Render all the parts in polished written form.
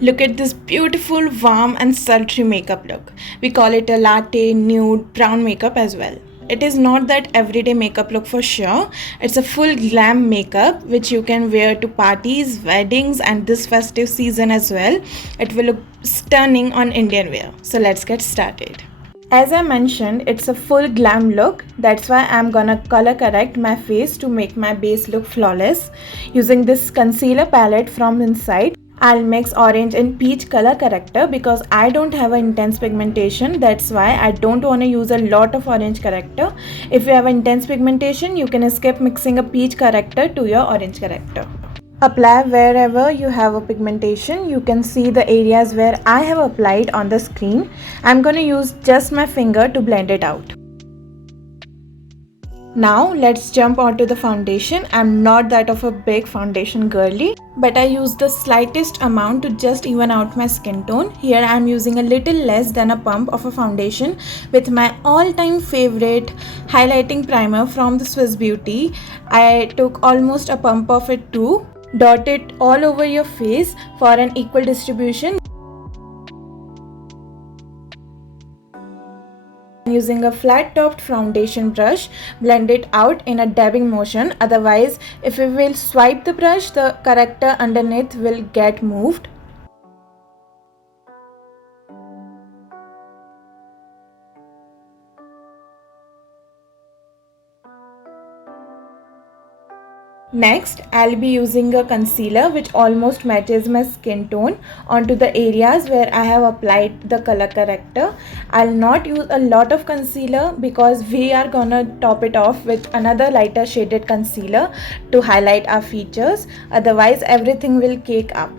Look at this beautiful, warm and sultry makeup look. We call it a latte, nude, brown makeup as well. It is not that everyday makeup look for sure. It's a full glam makeup which you can wear to parties, weddings and this festive season as well. It will look stunning on Indian wear. So let's get started. As I mentioned, it's a full glam look. That's why I'm gonna color correct my face to make my base look flawless. Using this concealer palette from inside, I'll mix orange and peach color corrector because I don't have an intense pigmentation. That's why I don't want to use a lot of orange corrector. If you have intense pigmentation, you can skip mixing a peach corrector to your orange corrector. Apply wherever you have a pigmentation. You can see the areas where I have applied on the screen. I'm going to use just my finger to blend it out. Now let's jump onto the foundation. I'm not that of a big foundation girly, but I use the slightest amount to just even out my skin tone. Here I'm using a little less than a pump of a foundation with my all-time favorite highlighting primer from the Swiss Beauty. I took almost a pump of it too. Dot it all over your face for an equal distribution. Using a flat topped foundation brush, blend it out in a dabbing motion. Otherwise, if we will swipe the brush, the corrector underneath will get moved. Next, I'll be using a concealer which almost matches my skin tone onto the areas where I have applied the color corrector. I'll not use a lot of concealer because we are gonna top it off with another lighter shaded concealer to highlight our features. Otherwise, everything will cake up.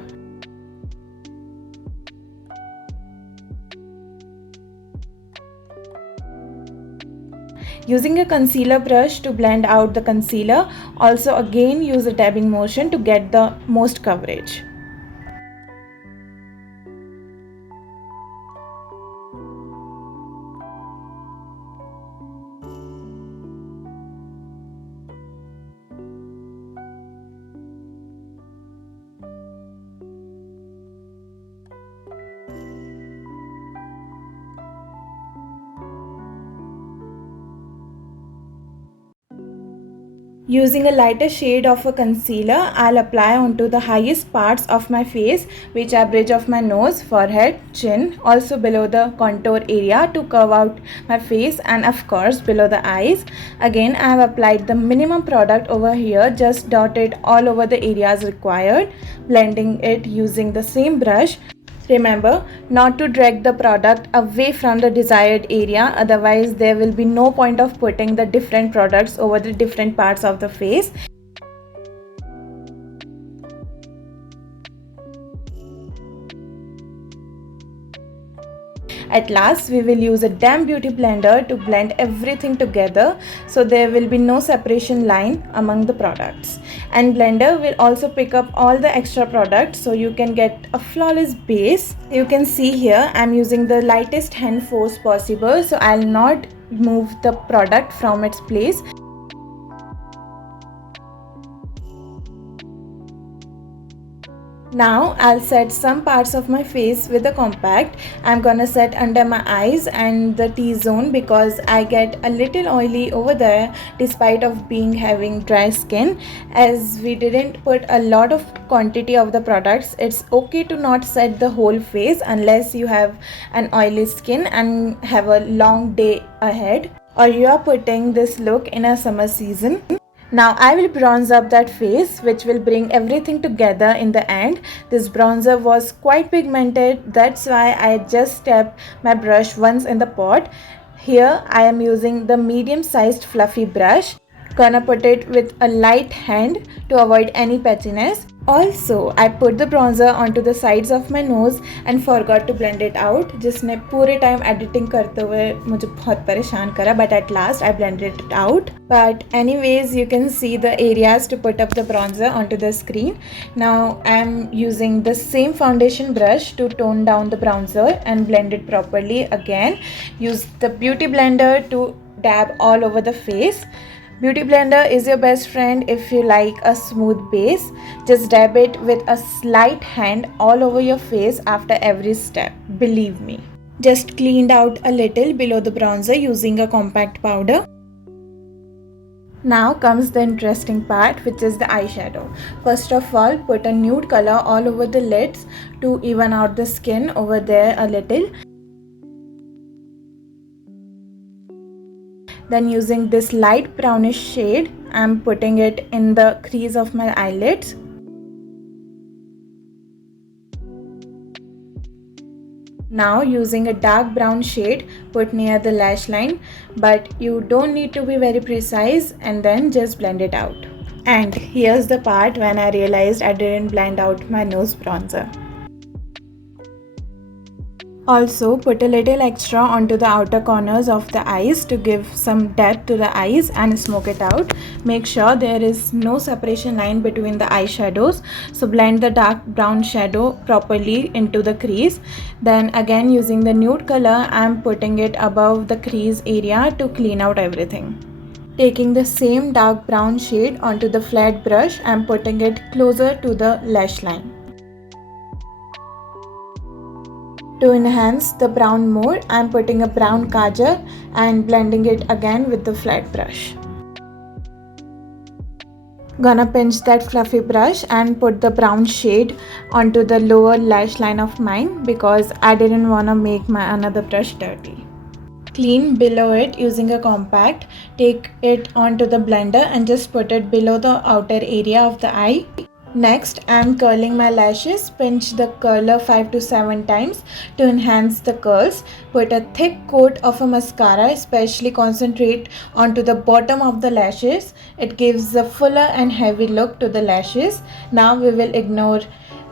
Using a concealer brush to blend out the concealer, also again use a dabbing motion to get the most coverage. Using a lighter shade of a concealer, I'll apply onto the highest parts of my face, which are bridge of my nose, forehead, chin, also below the contour area to curve out my face, and of course below the eyes. Again, I have applied the minimum product over here, just dot it all over the areas required, blending it using the same brush. Remember not to drag the product away from the desired area, otherwise there will be no point of putting the different products over the different parts of the face. At last, we will use a damn beauty blender to blend everything together so there will be no separation line among the products. And blender will also pick up all the extra products so you can get a flawless base. You can see here I'm using the lightest hand force possible, so I'll not move the product from its place. Now I'll set some parts of my face with a compact. I'm gonna set under my eyes and the T-zone because I get a little oily over there despite of having dry skin. As we didn't put a lot of quantity of the products, it's okay to not set the whole face unless you have an oily skin and have a long day ahead, or you are putting this look in a summer season. Now I will bronze up that face, which will bring everything together in the end. This bronzer was quite pigmented, that's why I just tapped my brush once in the pot. Here I am using the medium sized fluffy brush. Gonna put it with a light hand to avoid any patchiness. Also, I put the bronzer onto the sides of my nose and forgot to blend it out, जिसने पूरे time editing करते हुए मुझे बहुत परेशान करा, but at last I blended it out. But anyways, you can see the areas to put up the bronzer onto the screen. Now I'm using the same foundation brush to tone down the bronzer and blend it properly again. Use the beauty blender to dab all over the face. Beauty blender is your best friend if you like a smooth base. Just dab it with a slight hand all over your face after every step. Believe me. Just cleaned out a little below the bronzer using a compact powder. Now comes the interesting part, which is the eyeshadow. First of all, put a nude color all over the lids to even out the skin over there a little. Then using this light brownish shade, I'm putting it in the crease of my eyelids. Now using a dark brown shade, put near the lash line, but you don't need to be very precise, and then just blend it out. And here's the part when I realized I didn't blend out my nose bronzer. Also, put a little extra onto the outer corners of the eyes to give some depth to the eyes and smoke it out. Make sure there is no separation line between the eyeshadows. So blend the dark brown shadow properly into the crease. Then again using the nude color, I am putting it above the crease area to clean out everything. Taking the same dark brown shade onto the flat brush, I am putting it closer to the lash line. To enhance the brown more, I am putting a brown kajal and blending it again with the flat brush. Gonna pinch that fluffy brush and put the brown shade onto the lower lash line of mine because I didn't wanna make my another brush dirty. Clean below it using a compact. Take it onto the blender and just put it below the outer area of the eye. Next, I am curling my lashes. Pinch the curler 5 to 7 times to enhance the curls. Put a thick coat of a mascara, especially concentrate onto the bottom of the lashes. It gives a fuller and heavy look to the lashes. Now we will ignore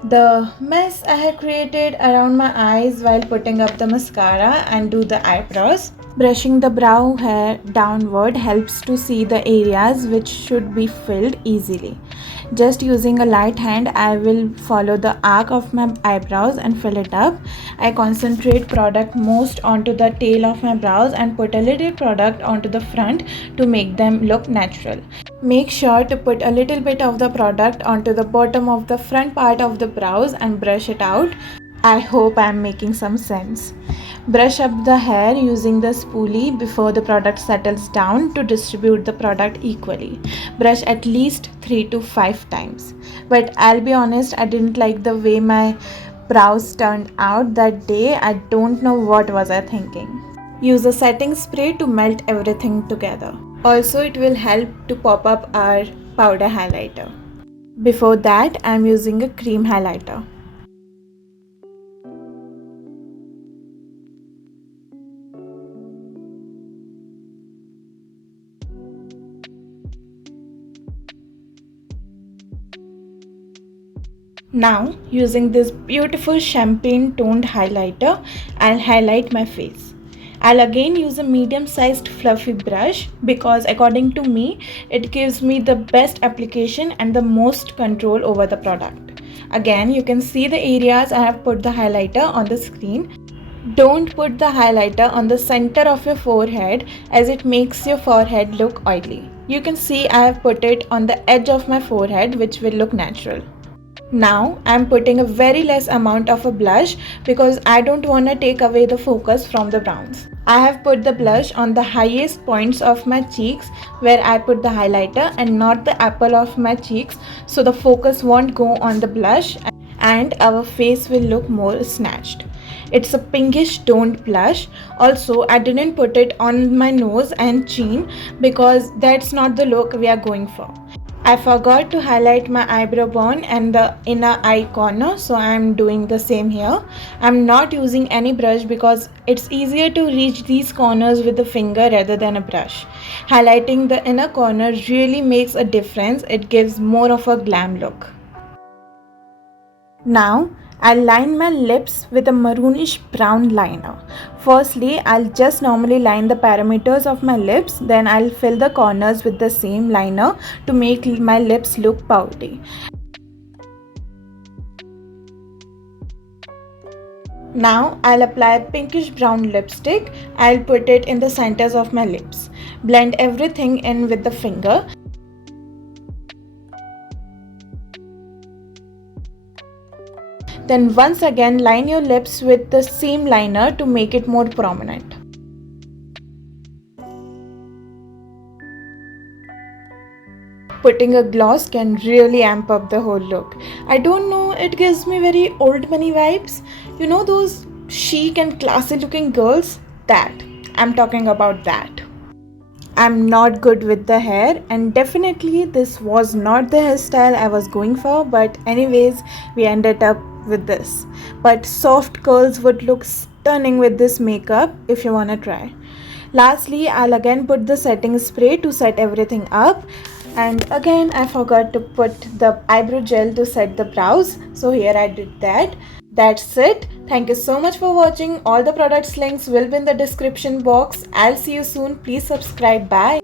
the mess I had created around my eyes while putting up the mascara and do the eyebrows. Brushing the brow hair downward helps to see the areas which should be filled easily. Just using a light hand, I will follow the arc of my eyebrows and fill it up. I concentrate product most onto the tail of my brows and put a little product onto the front to make them look natural. Make sure to put a little bit of the product onto the bottom of the front part of the brows and brush it out. I hope I am making some sense. Brush up the hair using the spoolie before the product settles down to distribute the product equally. Brush at least 3 to 5 times. But I'll be honest, I didn't like the way my brows turned out that day. I don't know what was I thinking. Use a setting spray to melt everything together. Also, it will help to pop up our powder highlighter. Before that, I'm using a cream highlighter. Now, using this beautiful champagne toned highlighter, I'll highlight my face. I'll again use a medium-sized fluffy brush because according to me, it gives me the best application and the most control over the product. Again, you can see the areas I have put the highlighter on the screen. Don't put the highlighter on the center of your forehead as it makes your forehead look oily. You can see I have put it on the edge of my forehead, which will look natural. Now I am putting a very less amount of a blush because I don't want to take away the focus from the browns. I have put the blush on the highest points of my cheeks where I put the highlighter and not the apple of my cheeks, so the focus won't go on the blush and our face will look more snatched. It's a pinkish toned blush. Also, I didn't put it on my nose and chin because that's not the look we are going for. I forgot to highlight my eyebrow bone and the inner eye corner, so I am doing the same here. I am not using any brush because it's easier to reach these corners with the finger rather than a brush. Highlighting the inner corner really makes a difference. It gives more of a glam look. Now, I'll line my lips with a maroonish brown liner. Firstly, I'll just normally line the perimeters of my lips, then I'll fill the corners with the same liner to make my lips look pouty. Now I'll apply pinkish brown lipstick. I'll put it in the centers of my lips. Blend everything in with the finger. Then once again line your lips with the same liner to make it more prominent. Putting a gloss can really amp up the whole look. I don't know, it gives me very old money vibes. You know those chic and classy looking girls? That. I'm talking about that. I'm not good with the hair, and definitely this was not the hairstyle I was going for, but anyways, we ended up with this. But soft curls would look stunning with this makeup if you wanna try. Lastly, I'll again put the setting spray to set everything up. And again, I forgot to put the eyebrow gel to set the brows. So here I did that. That's it. Thank you so much for watching. All the products links will be in the description box. I'll see you soon. Please subscribe. Bye.